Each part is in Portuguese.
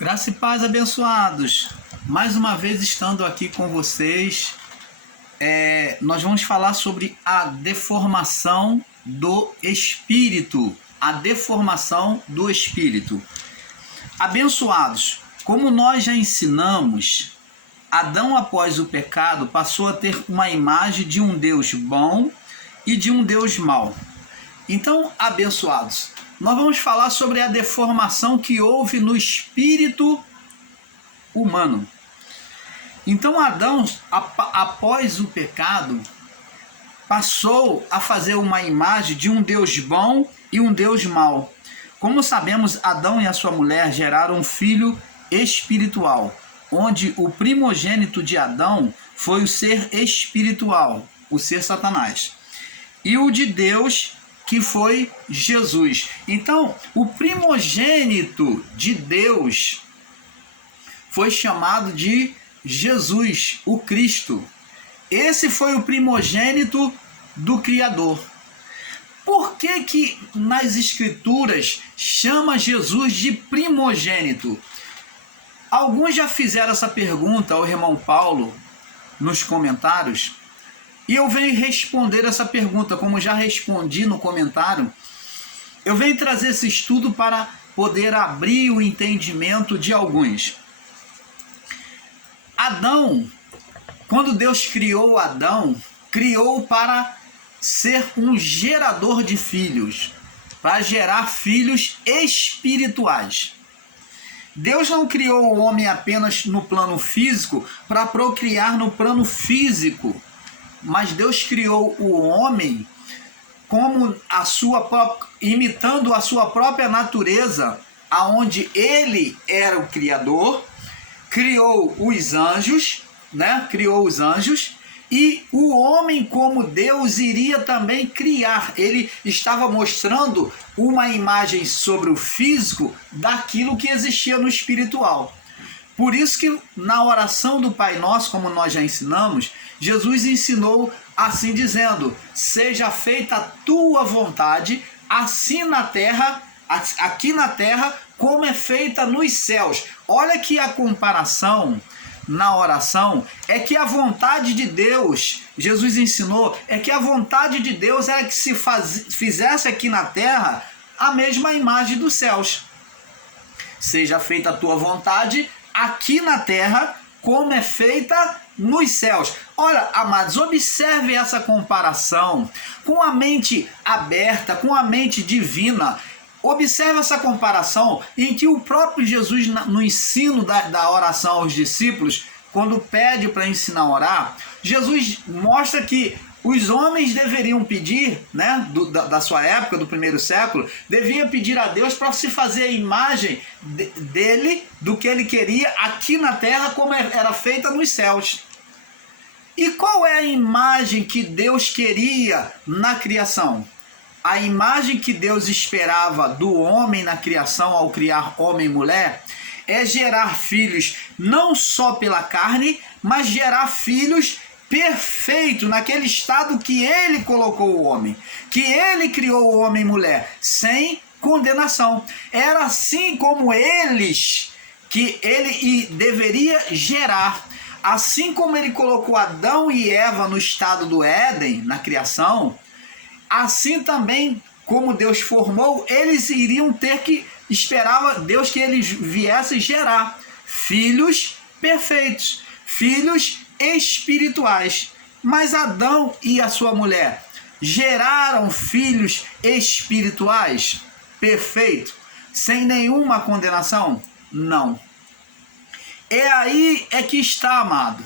Graça e paz, abençoados. Mais uma vez estando aqui com vocês, nós vamos falar sobre a deformação do espírito. A deformação do espírito. Abençoados, como nós já ensinamos, Adão, após o pecado, passou a ter uma imagem de um Deus bom e de um Deus mau. Então, abençoados, nós vamos falar sobre a deformação que houve no espírito humano. Então, Adão, após o pecado, passou a fazer uma imagem de um Deus bom e um Deus mau. Como sabemos, Adão e a sua mulher geraram um filho espiritual, onde o primogênito de Adão foi o ser espiritual, o ser Satanás, e o de Deus, que foi Jesus. Então, o primogênito de Deus foi chamado de Jesus, o Cristo. Esse foi o primogênito do Criador. Por que nas Escrituras chama Jesus de primogênito? Alguns já fizeram essa pergunta ao irmão Paulo nos comentários, e eu venho responder essa pergunta, como já respondi no comentário. Eu venho trazer esse estudo para poder abrir o entendimento de alguns. Adão, quando Deus criou Adão, criou para ser um gerador de filhos, para gerar filhos espirituais. Deus não criou o homem apenas no plano físico para procriar no plano físico, mas Deus criou o homem como imitando a sua própria natureza, aonde ele era o criador, criou os anjos, Criou os anjos, e o homem, como Deus, iria também criar. Ele estava mostrando uma imagem sobre o físico daquilo que existia no espiritual. Por isso que na oração do Pai Nosso, como nós já ensinamos, Jesus ensinou assim dizendo: seja feita a tua vontade, assim na terra, aqui na terra, como é feita nos céus. Olha que a comparação na oração é que a vontade de Deus, Jesus ensinou, é que a vontade de Deus era que se fizesse aqui na terra a mesma imagem dos céus. Seja feita a tua vontade aqui na terra, como é feita nos céus. Olha, amados, observe essa comparação com a mente aberta, com a mente divina. Observe essa comparação em que o próprio Jesus, no ensino da oração aos discípulos, quando pede para ensinar a orar, Jesus mostra que os homens deveriam pedir, da sua época, do primeiro século, deviam pedir a Deus para se fazer a imagem dele, do que ele queria aqui na terra, como era feita nos céus. E qual é a imagem que Deus queria na criação? A imagem que Deus esperava do homem na criação, ao criar homem e mulher, é gerar filhos não só pela carne, mas gerar filhos perfeitos, naquele estado que ele colocou o homem, que ele criou o homem e mulher, sem condenação. Era assim como que ele deveria gerar. Assim como ele colocou Adão e Eva no estado do Éden, na criação, assim também, como Deus formou, eles iriam ter que, esperava Deus que eles viessem gerar filhos perfeitos, filhos espirituais. Mas Adão e a sua mulher geraram filhos espirituais perfeitos, sem nenhuma condenação? Não. Aí é que está, amado.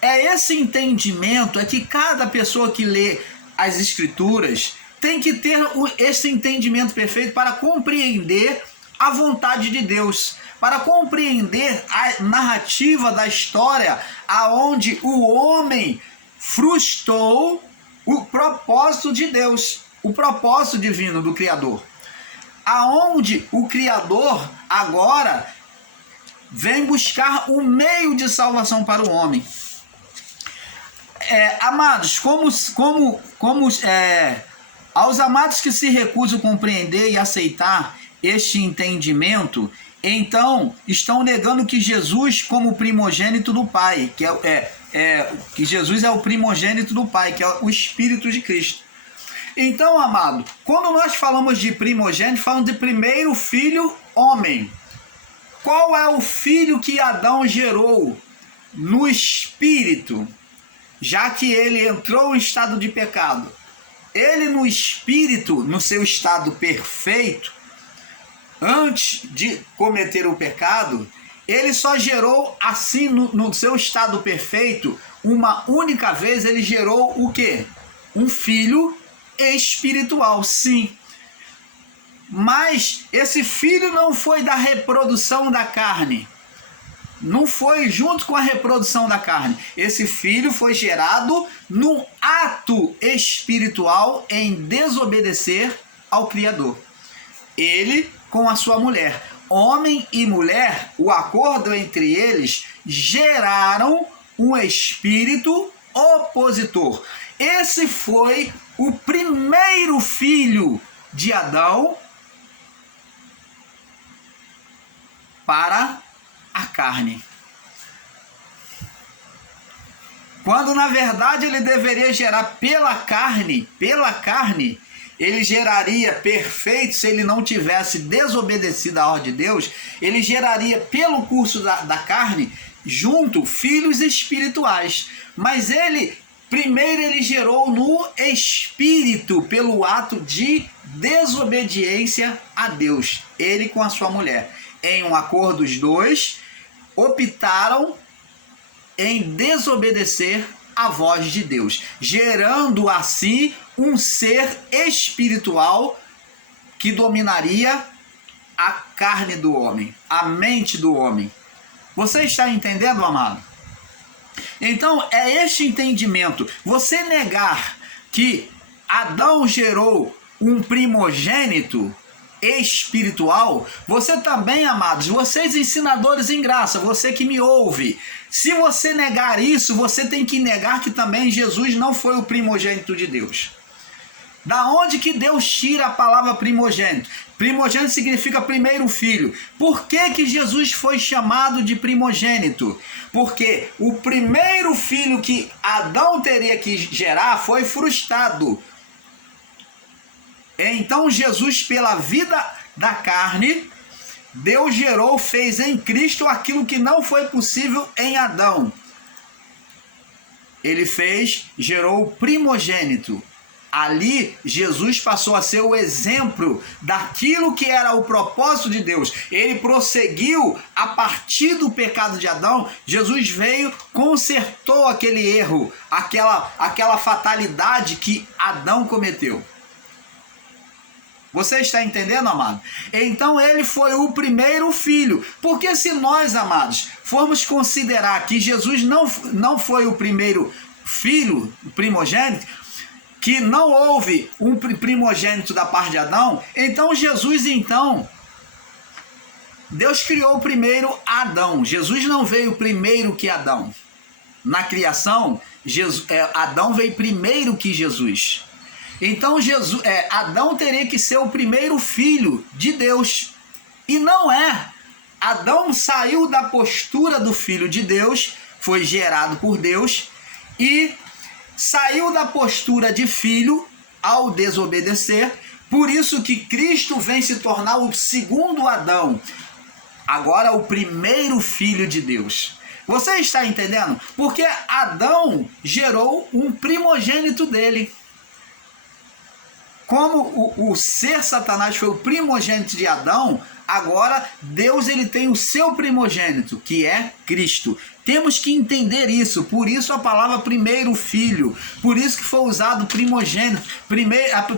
É esse entendimento, é que cada pessoa que lê as Escrituras tem que ter esse entendimento perfeito para compreender a vontade de Deus, para compreender a narrativa da história aonde o homem frustrou o propósito de Deus, o propósito divino do Criador, aonde o Criador agora vem buscar um meio de salvação para o homem. Amados, aos amados que se recusam a compreender e aceitar este entendimento, então estão negando que Jesus como primogênito do Pai, que Jesus é o primogênito do Pai, que é o Espírito de Cristo. Então, amado, quando nós falamos de primogênito, falamos de primeiro filho homem. Qual é o filho que Adão gerou no espírito, já que ele entrou em estado de pecado? Ele no espírito, no seu estado perfeito, antes de cometer o pecado, ele só gerou assim, no seu estado perfeito, uma única vez ele gerou o quê? Um filho espiritual, sim. Mas esse filho não foi da reprodução da carne. Não foi junto com a reprodução da carne. Esse filho foi gerado num ato espiritual em desobedecer ao Criador. Ele com a sua mulher. Homem e mulher, o acordo entre eles geraram um espírito opositor. Esse foi o primeiro filho de Adão para a carne. Quando na verdade ele deveria gerar pela carne, ele geraria perfeito se ele não tivesse desobedecido à ordem de Deus, ele geraria pelo curso da carne, junto, filhos espirituais. Mas primeiro ele gerou no espírito, pelo ato de desobediência a Deus, ele com a sua mulher. Em um acordo, os dois optaram em desobedecer a voz de Deus, gerando assim um ser espiritual que dominaria a carne do homem, a mente do homem. Você está entendendo, amado? Então é este entendimento. Você negar que Adão gerou um primogênito espiritual, você também, amados, vocês ensinadores em graça, você que me ouve, se você negar isso, você tem que negar que também Jesus não foi o primogênito de Deus. Da onde que Deus tira a palavra primogênito? Primogênito significa primeiro filho. Por que Jesus foi chamado de primogênito? Porque o primeiro filho que Adão teria que gerar foi frustrado. Então Jesus, pela vida da carne, Deus fez em Cristo aquilo que não foi possível em Adão. Ele gerou o primogênito. Ali, Jesus passou a ser o exemplo daquilo que era o propósito de Deus. Ele prosseguiu a partir do pecado de Adão. Jesus veio, consertou aquele erro, aquela fatalidade que Adão cometeu. Você está entendendo, amado? Então ele foi o primeiro filho. Porque se nós, amados, formos considerar que Jesus não foi o primeiro filho, o primogênito, que não houve um primogênito da parte de Adão, então Deus criou primeiro Adão. Jesus não veio primeiro que Adão. Na criação, Adão veio primeiro que Jesus. Então Adão teria que ser o primeiro filho de Deus. E não é. Adão saiu da postura do filho de Deus, foi gerado por Deus, e saiu da postura de filho ao desobedecer. Por isso que Cristo vem se tornar o segundo Adão, agora o primeiro filho de Deus. Você está entendendo? Porque Adão gerou um primogênito dele. Como o ser Satanás foi o primogênito de Adão, agora Deus tem o seu primogênito, que é Cristo. Temos que entender isso, por isso a palavra primeiro filho, por isso que foi usado primogênito,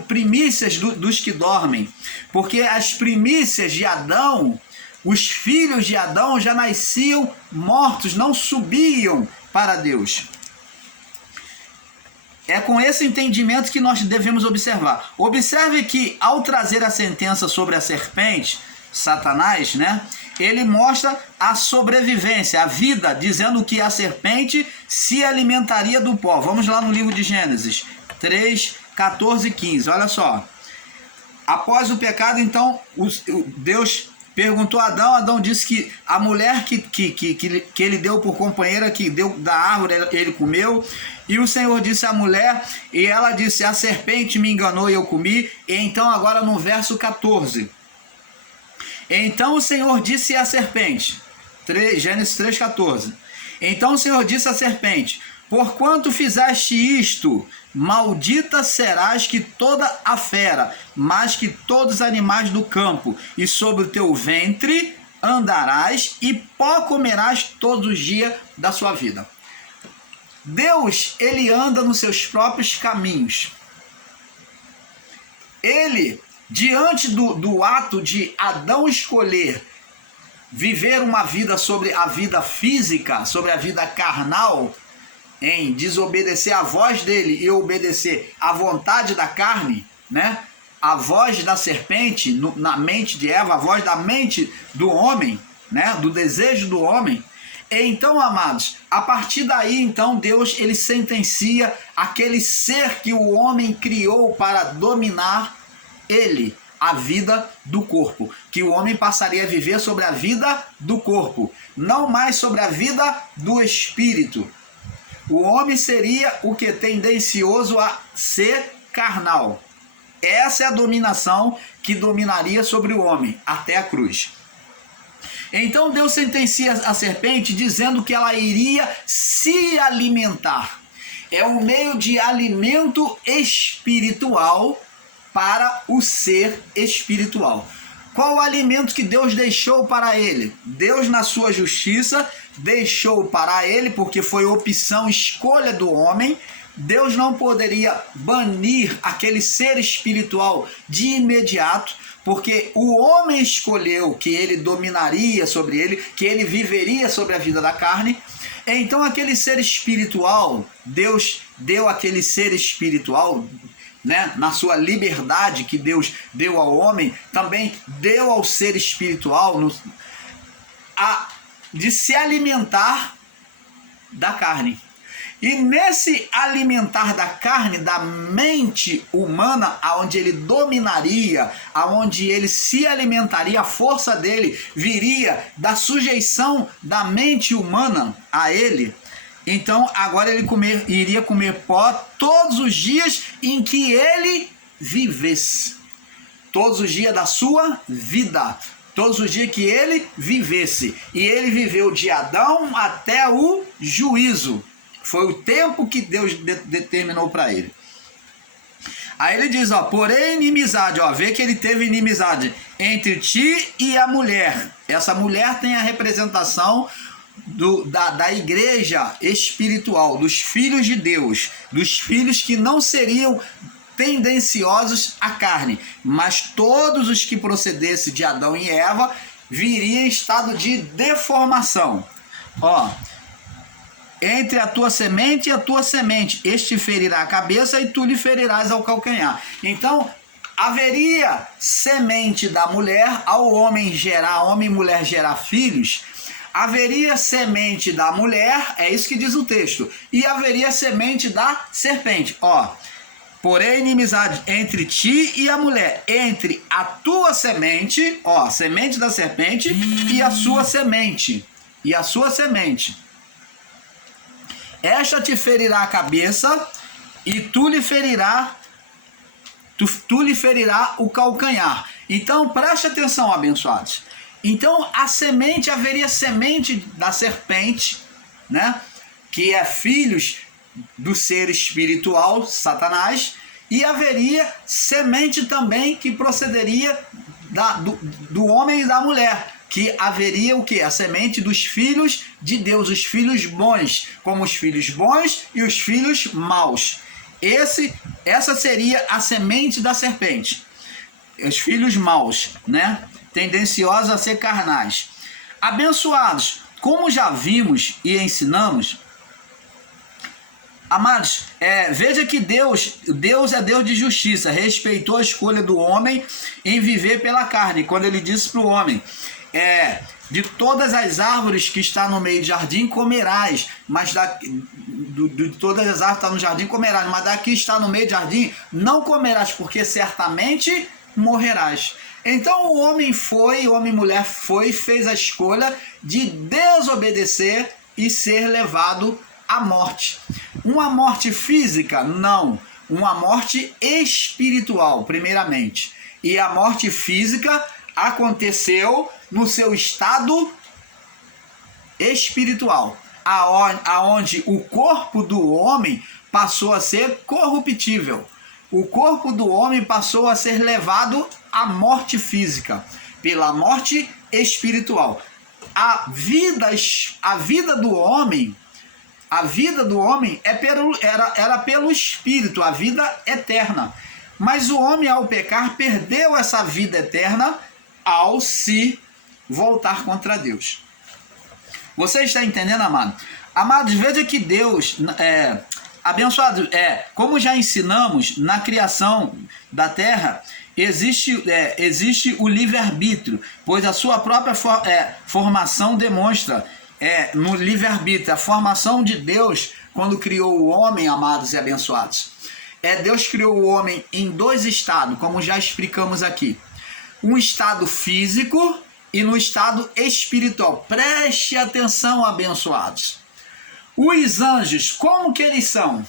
primícias dos que dormem, porque as primícias de Adão, os filhos de Adão já nasciam mortos, não subiam para Deus. É com esse entendimento que nós devemos observar. Observe que ao trazer a sentença sobre a serpente, Satanás, ele mostra a sobrevivência, a vida, dizendo que a serpente se alimentaria do pó. Vamos lá no livro de Gênesis 3, 14 e 15, olha só. Após o pecado, então, Deus perguntou a Adão. Adão disse que a mulher que ele deu por companheira, que deu da árvore, ele comeu. E o Senhor disse à mulher, e ela disse: a serpente me enganou e eu comi. E então agora no verso 14. Então o Senhor disse à serpente, Gênesis 3,14. Então o Senhor disse à serpente: porquanto fizeste isto, maldita serás que toda a fera, mais que todos os animais do campo, e sobre o teu ventre andarás, e pó comerás todos os dias da sua vida. Deus, ele anda nos seus próprios caminhos. Ele, diante do ato de Adão escolher viver uma vida sobre a vida física, sobre a vida carnal, em desobedecer a voz dele e obedecer à vontade da carne, né? A voz da serpente na mente de Eva, a voz da mente do homem, né? Do desejo do homem. Então, amados, a partir daí, então, Deus, ele sentencia aquele ser que o homem criou para dominar ele, a vida do corpo, que o homem passaria a viver sobre a vida do corpo, não mais sobre a vida do espírito. O homem seria o que? Tendencioso a ser carnal. Essa é a dominação que dominaria sobre o homem até a cruz. Então Deus sentencia a serpente dizendo que ela iria se alimentar. É um meio de alimento espiritual para o ser espiritual. Qual o alimento que Deus deixou para ele? Deus, na sua justiça, deixou para ele, porque foi opção, escolha do homem. Deus não poderia banir aquele ser espiritual de imediato, porque o homem escolheu que ele dominaria sobre ele, que ele viveria sobre a vida da carne. Então aquele ser espiritual, Deus deu aquele ser espiritual, né, na sua liberdade que Deus deu ao homem, também deu ao ser espiritual de se alimentar da carne. E nesse alimentar da carne, da mente humana, aonde ele dominaria, aonde ele se alimentaria, a força dele viria da sujeição da mente humana a ele. Então agora ele iria comer pó todos os dias em que ele vivesse. Todos os dias da sua vida. Todos os dias que ele vivesse. E ele viveu de Adão até o juízo. Foi o tempo que Deus determinou para ele. Aí ele diz, ó, porém inimizade, ó, vê que ele teve inimizade entre ti e a mulher. Essa mulher tem a representação da igreja espiritual, dos filhos de Deus, dos filhos que não seriam tendenciosos à carne, mas todos os que procedessem de Adão e Eva viriam em estado de deformação. Ó, entre a tua semente e a tua semente, este ferirá a cabeça e tu lhe ferirás ao calcanhar. Então, haveria semente da mulher ao homem e mulher gerar filhos. Haveria semente da mulher, é isso que diz o texto, e haveria semente da serpente. Ó, porém inimizade entre ti e a mulher, entre a tua semente, ó, semente da serpente, e a sua semente, Esta te ferirá a cabeça e tu lhe ferirá o calcanhar. Então preste atenção, abençoados. Então haveria semente da serpente, né, que é filhos do ser espiritual, Satanás, e haveria semente também que procederia do homem e da mulher, que haveria o que? A semente dos filhos de Deus, os filhos bons, como os filhos bons e os filhos maus. Essa seria a semente da serpente, os filhos maus, né? Tendenciosos a ser carnais. Abençoados, como já vimos e ensinamos, amados, veja que Deus é Deus de justiça, respeitou a escolha do homem em viver pela carne, quando ele disse para o homem, de todas as árvores que está no meio do jardim comerás, mas de todas as árvores que estão no jardim comerás, mas daqui está no meio do jardim não comerás, porque certamente morrerás. Então o homem e mulher fez a escolha de desobedecer e ser levado à morte. Uma morte física? Não. Uma morte espiritual, primeiramente. E a morte física aconteceu no seu estado espiritual, aonde o corpo do homem passou a ser corruptível. O corpo do homem passou a ser levado à morte física, pela morte espiritual. A vida do homem era pelo Espírito, a vida eterna. Mas o homem, ao pecar, perdeu essa vida eterna ao se voltar contra Deus. Você está entendendo, amado? Amados, veja que Deus, abençoado, como já ensinamos, na criação da terra, existe o livre-arbítrio, pois a sua própria formação demonstra no livre-arbítrio, a formação de Deus quando criou o homem, amados e abençoados. Deus criou o homem em dois estados, como já explicamos aqui. Um estado físico e no estado espiritual. Preste atenção, abençoados. Os anjos, como que eles são?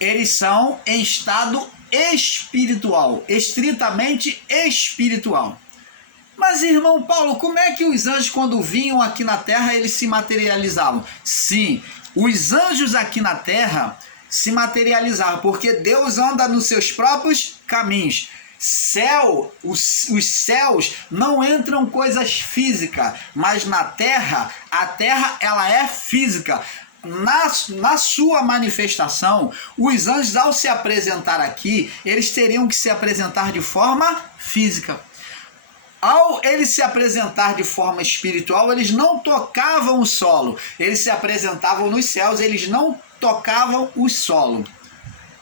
Eles são em estado espiritual, estritamente espiritual. Mas, irmão Paulo, como é que os anjos, quando vinham aqui na terra, eles se materializavam? Sim, os anjos aqui na terra se materializavam, porque Deus anda nos seus próprios caminhos. Os céus não entram coisas físicas, mas na terra, a terra ela é física. Na sua manifestação, os anjos, ao se apresentar aqui, eles teriam que se apresentar de forma física. Ao eles se apresentar de forma espiritual, eles não tocavam o solo, eles se apresentavam nos céus, eles não tocavam o solo.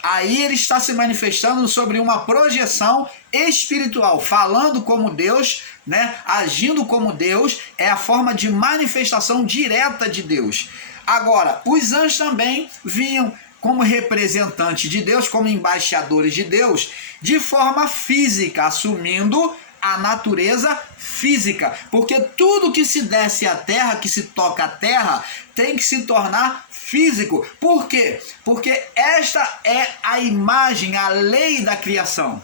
Aí ele está se manifestando sobre uma projeção espiritual, falando como Deus, agindo como Deus, é a forma de manifestação direta de Deus. Agora, os anjos também vinham como representantes de Deus, como embaixadores de Deus, de forma física, assumindo a natureza física, porque tudo que se desce à terra, que se toca à terra, tem que se tornar físico. Por quê? Porque esta é a imagem, a lei da criação.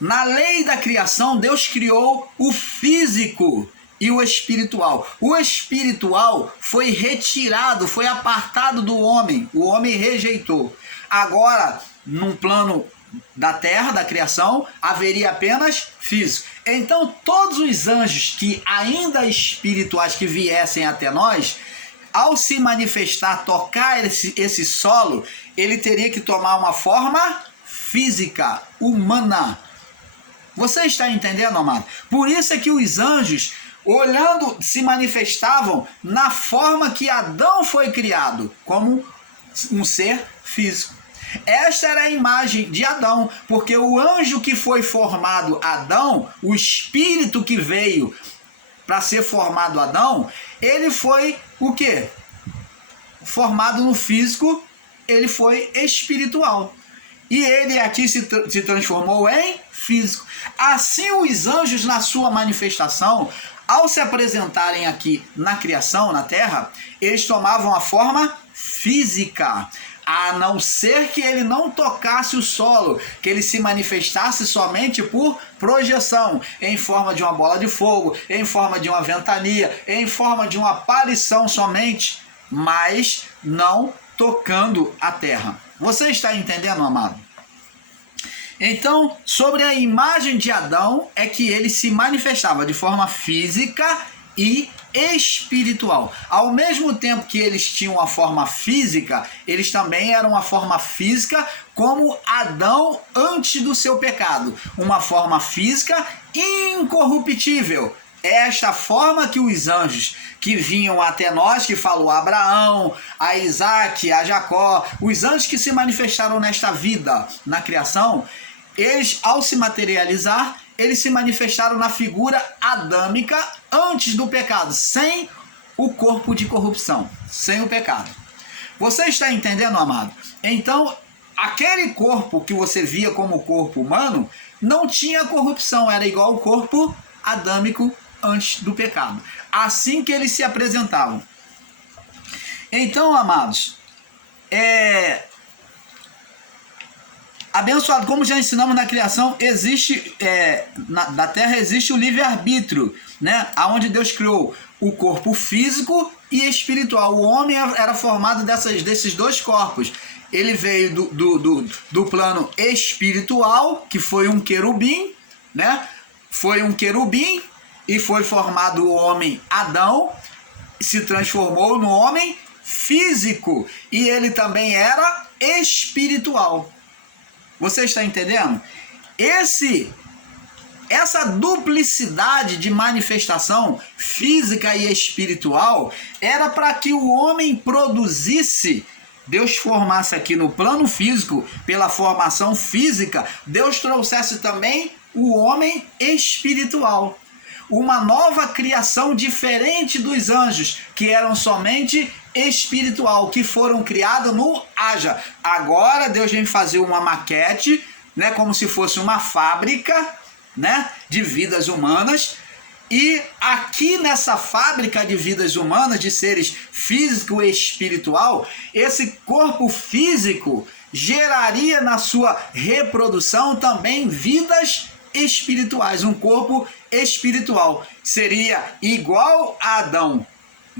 Na lei da criação, Deus criou o físico e o espiritual. O espiritual foi retirado, foi apartado do homem. O homem rejeitou. Agora, num plano da terra, da criação, haveria apenas físico. Então, todos os anjos que ainda espirituais que viessem até nós, ao se manifestar, tocar esse solo, ele teria que tomar uma forma física, humana. Você está entendendo, amado? Por isso é que os anjos, olhando, se manifestavam na forma que Adão foi criado, como um ser físico. Esta era a imagem de Adão, porque o anjo que foi formado Adão, o espírito que veio para ser formado Adão, ele foi o quê? Formado no físico, ele foi espiritual. E ele aqui se transformou em físico. Assim os anjos, na sua manifestação, ao se apresentarem aqui na criação, na terra, eles tomavam a forma física, a não ser que ele não tocasse o solo, que ele se manifestasse somente por projeção, em forma de uma bola de fogo, em forma de uma ventania, em forma de uma aparição somente, mas não tocando a terra. Você está entendendo, amado? Então, sobre a imagem de Adão, é que ele se manifestava de forma física e espiritual. Ao mesmo tempo que eles tinham a forma física, eles também eram uma forma física como Adão antes do seu pecado. Uma forma física incorruptível. Esta forma que os anjos que vinham até nós, que falou a Abraão, a Isaac, a Jacó, os anjos que se manifestaram nesta vida, na criação, eles, ao se materializar, eles se manifestaram na figura adâmica antes do pecado, sem o corpo de corrupção, sem o pecado. Você está entendendo, amado? Então, aquele corpo que você via como corpo humano não tinha corrupção, era igual ao corpo adâmico antes do pecado. Assim que eles se apresentavam. Então, amados, abençoado, como já ensinamos na criação, existe da terra existe o livre-arbítrio, né? Onde Deus criou o corpo físico e espiritual. O homem era formado desses dois corpos. Ele veio do plano espiritual, que foi um querubim, né? Foi um querubim e foi formado o homem Adão, se transformou no homem físico e ele também era espiritual. Você está entendendo? Essa duplicidade de manifestação física e espiritual era para que o homem produzisse. Deus formasse aqui no plano físico, pela formação física, Deus trouxesse também o homem espiritual. Uma nova criação diferente dos anjos, que eram somente espiritual, que foram criados no haja. Agora Deus vem fazer uma maquete, né, como se fosse uma fábrica, né, de vidas humanas. E aqui nessa fábrica de vidas humanas, de seres físico e espiritual, esse corpo físico geraria na sua reprodução também vidas espirituais. Um corpo espiritual seria igual a Adão,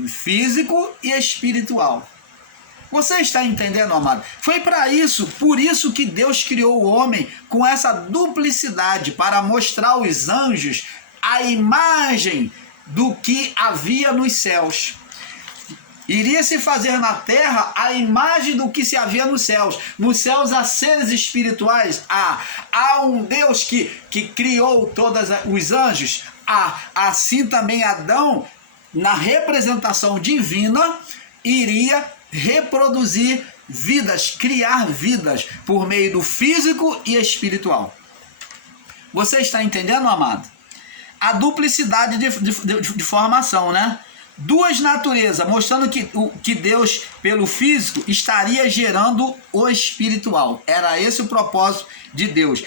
físico e espiritual. Você está entendendo, amado? Foi por isso que Deus criou o homem com essa duplicidade, para mostrar aos anjos a imagem do que havia nos céus. Iria se fazer na terra a imagem do que se havia nos céus. Nos céus há seres espirituais. Há um Deus que criou todos os anjos. Assim também Adão, na representação divina, iria reproduzir vidas, criar vidas por meio do físico e espiritual. Você está entendendo, amado? A duplicidade de formação, né? Duas naturezas, mostrando que Deus, pelo físico, estaria gerando o espiritual. Era esse o propósito de Deus.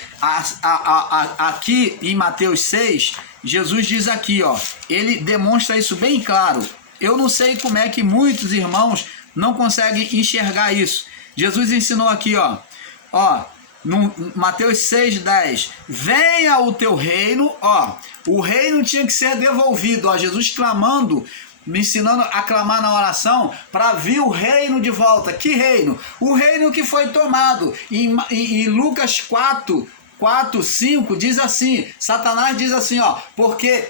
Aqui em Mateus 6, Jesus diz aqui, ó, ele demonstra isso bem claro. Eu não sei como é que muitos irmãos não conseguem enxergar isso. Jesus ensinou aqui, ó, no Mateus 6,10, venha o teu reino, o reino tinha que ser devolvido, Jesus clamando, me ensinando a clamar na oração, para vir o reino de volta. Que reino? O reino que foi tomado. Em Lucas 4:5 diz assim, Satanás diz assim, porque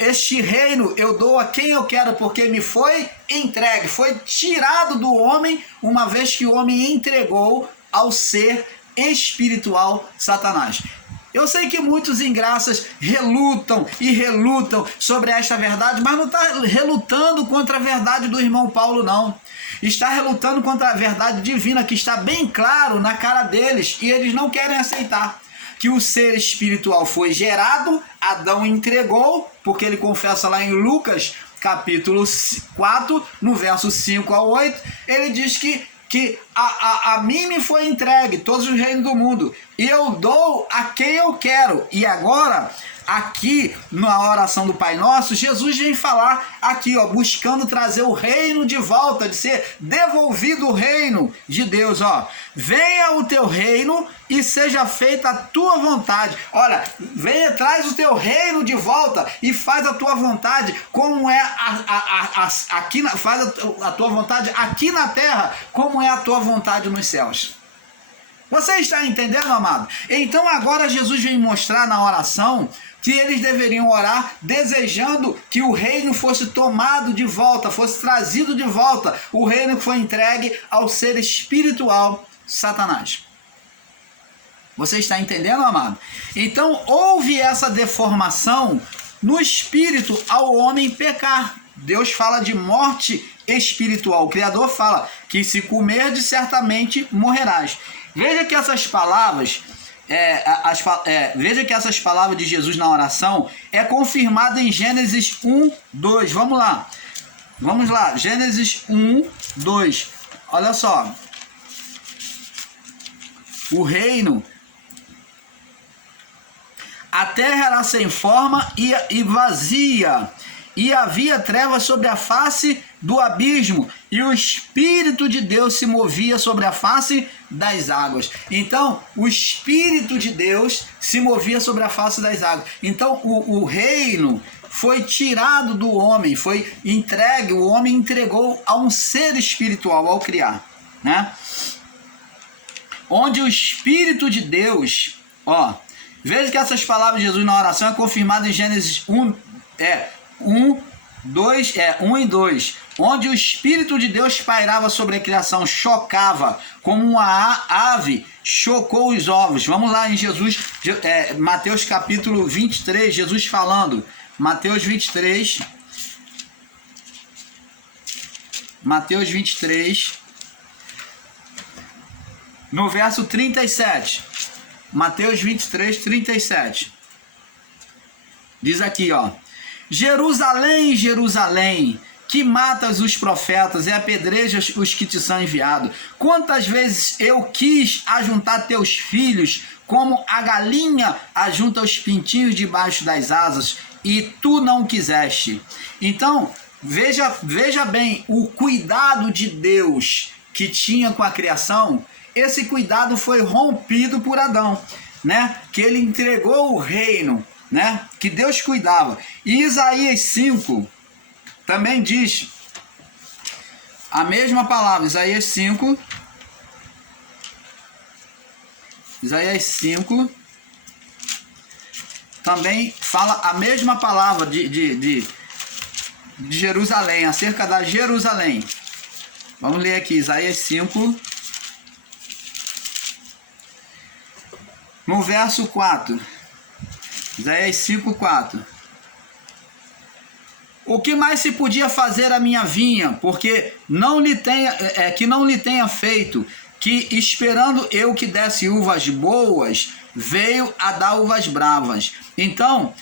este reino eu dou a quem eu quero, porque me foi entregue, foi tirado do homem, uma vez que o homem entregou ao ser espiritual Satanás. Eu sei que muitos ingraças relutam sobre esta verdade, mas não está relutando contra a verdade do irmão Paulo, não. Está relutando contra a verdade divina, que está bem claro na cara deles, e eles não querem aceitar que o ser espiritual foi gerado, Adão entregou, porque ele confessa lá em Lucas capítulo 4, no verso 5 a 8, ele diz que a mim me foi entregue todos os reinos do mundo, e eu dou a quem eu quero. E agora, aqui na oração do Pai Nosso, Jesus vem falar aqui, buscando trazer o reino de volta, de ser devolvido o reino de Deus, venha o teu reino e seja feita a tua vontade. Olha, venha, traz o teu reino de volta e faz a tua vontade como é aqui, faz a tua vontade aqui na terra, como é a tua vontade nos céus. Você está entendendo, amado? Então agora Jesus vem mostrar na oração que eles deveriam orar desejando que o reino fosse tomado de volta, fosse trazido de volta, o reino que foi entregue ao ser espiritual Satanás. Você está entendendo, amado? Então houve essa deformação no espírito ao homem pecar. Deus fala de morte espiritual. O Criador fala que se comerdes certamente morrerás. Veja que essas palavras, veja que essas palavras de Jesus na oração é confirmada em Gênesis 1:2. Vamos lá, Gênesis 1:2. Olha só, o reino A terra era sem forma e vazia, e havia trevas sobre a face do abismo, e o Espírito de Deus se movia sobre a face das águas. Então, o Espírito de Deus se movia sobre a face das águas. Então, o reino foi tirado do homem, foi entregue, o homem entregou a um ser espiritual ao criar, né? Onde o Espírito de Deus, veja que essas palavras de Jesus na oração é confirmada em Gênesis 1 e 2, onde o Espírito de Deus pairava sobre a criação, chocava, como uma ave chocou os ovos. Vamos lá em Mateus capítulo 23, Jesus falando, Mateus 23, no verso 37, Mateus 23, 37, diz aqui, Jerusalém, Jerusalém, que matas os profetas e apedrejas os que te são enviados. Quantas vezes eu quis ajuntar teus filhos, como a galinha ajunta os pintinhos debaixo das asas, e tu não quiseste. Então, veja bem, o cuidado de Deus que tinha com a criação, esse cuidado foi rompido por Adão, né? Que ele entregou o reino, né? Que Deus cuidava. E Isaías 5 também diz a mesma palavra. Isaías 5 também fala a mesma palavra de Jerusalém, acerca da Jerusalém. Vamos ler aqui, Isaías 5, no verso 4. Isaías 5, 4. O que mais se podia fazer a minha vinha, porque não lhe tenha feito, que esperando eu que desse uvas boas, veio a dar uvas bravas. Então,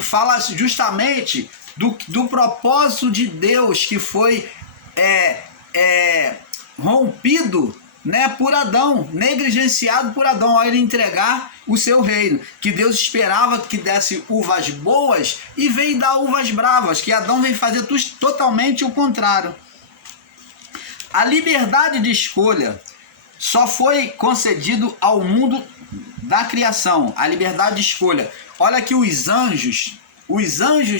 fala justamente do propósito de Deus que foi rompido, né, por Adão, negligenciado por Adão, ao ele entregar o seu reino, que Deus esperava que desse uvas boas e veio dar uvas bravas, que Adão veio fazer totalmente o contrário. A liberdade de escolha só foi concedido ao mundo da criação, a liberdade de escolha. Olha que os anjos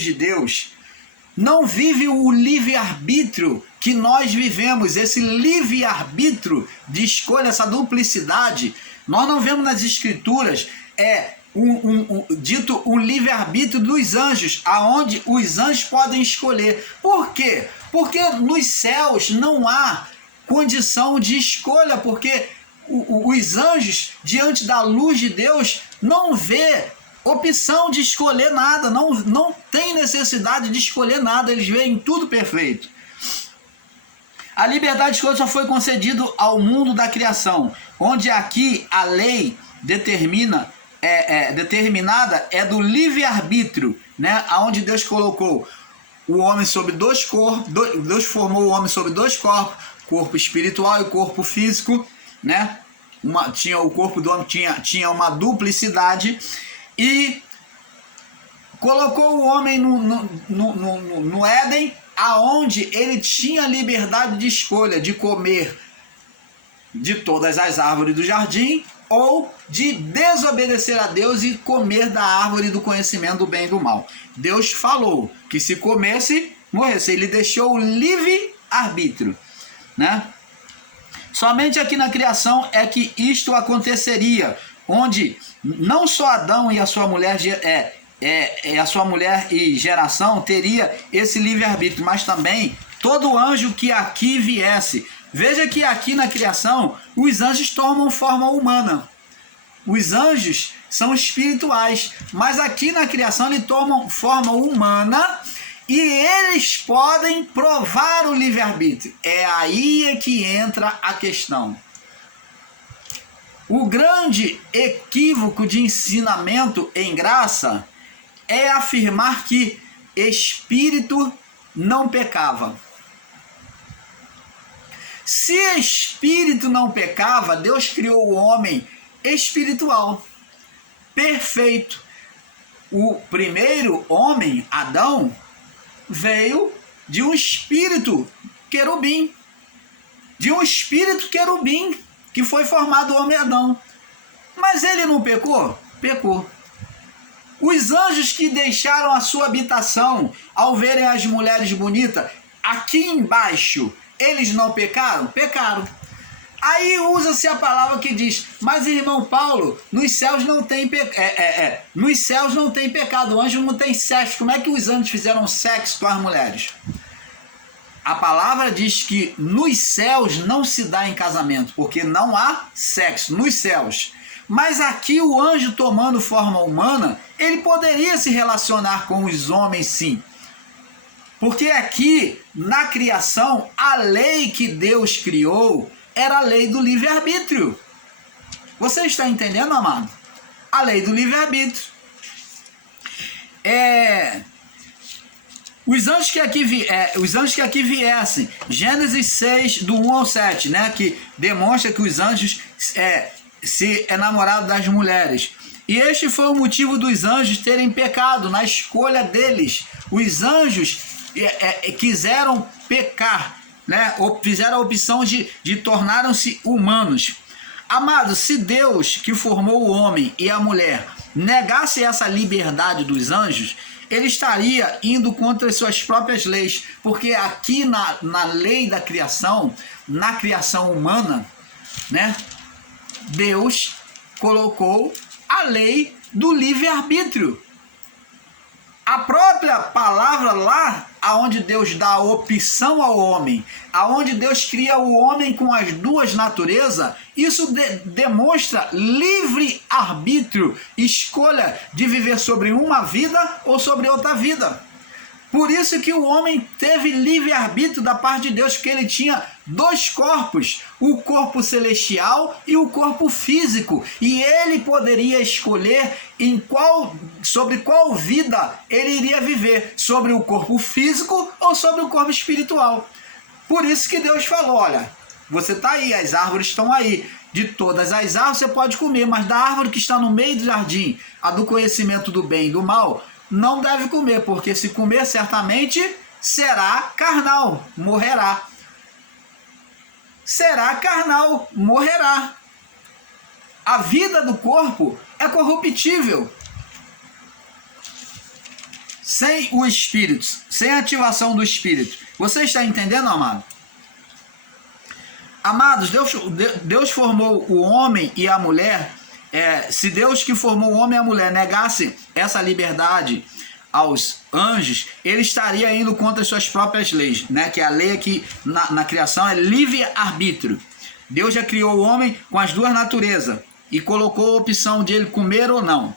de Deus não vivem o livre-arbítrio que nós vivemos, esse livre-arbítrio de escolha, essa duplicidade. Nós não vemos nas escrituras dito um livre-arbítrio dos anjos, aonde os anjos podem escolher. Por quê? Porque nos céus não há condição de escolha, porque os anjos, diante da luz de Deus, não vê opção de escolher nada, não tem necessidade de escolher nada, eles veem tudo perfeito. A liberdade de escolha só foi concedida ao mundo da criação, onde aqui a lei determinada é do livre-arbítrio, né? Onde Deus colocou o homem sobre dois corpos, Deus formou o homem sobre dois corpos, corpo espiritual e corpo físico, né? O corpo do homem tinha uma duplicidade, e colocou o homem no Éden, aonde ele tinha liberdade de escolha de comer de todas as árvores do jardim ou de desobedecer a Deus e comer da árvore do conhecimento do bem e do mal. Deus falou que se comesse, morresse. Ele deixou o livre-arbítrio, né? Somente aqui na criação é que isto aconteceria, onde não só Adão e a sua mulher e geração teria esse livre-arbítrio, mas também todo anjo que aqui viesse. Veja que aqui na criação os anjos tomam forma humana. Os anjos são espirituais, mas aqui na criação eles tomam forma humana e eles podem provar o livre-arbítrio. É aí que entra a questão. O grande equívoco de ensinamento em graça é afirmar que espírito não pecava. Se espírito não pecava, Deus criou o homem espiritual. perfeito. O primeiro homem, Adão, veio de um espírito querubim. De um espírito querubim que foi formado o homem Adão. Mas ele não pecou? Pecou. Os anjos que deixaram a sua habitação ao verem as mulheres bonitas aqui embaixo, eles não pecaram? Pecaram. Aí usa-se a palavra que diz, mas irmão Paulo, nos céus não tem nos céus não tem pecado, o anjo não tem sexo. Como é que os anjos fizeram sexo com as mulheres? A palavra diz que nos céus não se dá em casamento, porque não há sexo nos céus. Mas aqui o anjo tomando forma humana, ele poderia se relacionar com os homens sim. Porque aqui, na criação, a lei que Deus criou era a lei do livre-arbítrio. Você está entendendo, amado? A lei do livre-arbítrio. Os anjos que aqui viessem, Gênesis 6, do 1 ao 7, né, que demonstra que os anjos se enamoraram das mulheres. E este foi o motivo dos anjos terem pecado na escolha deles. Os anjos quiseram pecar, né? Fizeram a opção de tornaram-se humanos. Amado, se Deus que formou o homem e a mulher negasse essa liberdade dos anjos, ele estaria indo contra as suas próprias leis, porque aqui na lei da criação, na criação humana, né, Deus colocou a lei do livre-arbítrio. A própria palavra lá, aonde Deus dá a opção ao homem, aonde Deus cria o homem com as duas naturezas, isso demonstra livre-arbítrio, escolha de viver sobre uma vida ou sobre outra vida. Por isso que o homem teve livre-arbítrio da parte de Deus, porque ele tinha dois corpos, o corpo celestial e o corpo físico. E ele poderia escolher sobre qual vida ele iria viver, sobre o corpo físico ou sobre o corpo espiritual. Por isso que Deus falou, olha, você está aí, as árvores estão aí. De todas as árvores você pode comer, mas da árvore que está no meio do jardim, a do conhecimento do bem e do mal, não deve comer, porque se comer, certamente será carnal, morrerá. Será carnal, morrerá. A vida do corpo é corruptível. Sem o espírito, sem a ativação do espírito. Você está entendendo, amado? Amados, Deus formou o homem e a mulher. Se Deus que formou o homem e a mulher negasse essa liberdade aos anjos, ele estaria indo contra as suas próprias leis, né? Que a lei aqui na criação é livre-arbítrio. Deus já criou o homem com as duas naturezas e colocou a opção de ele comer ou não.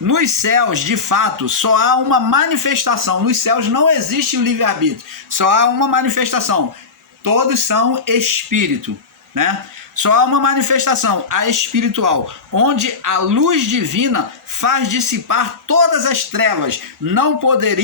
Nos céus, de fato, só há uma manifestação. Nos céus não existe o livre-arbítrio, só há uma manifestação. Todos são espírito, né? Só há uma manifestação, a espiritual, onde a luz divina faz dissipar todas as trevas. Não poderia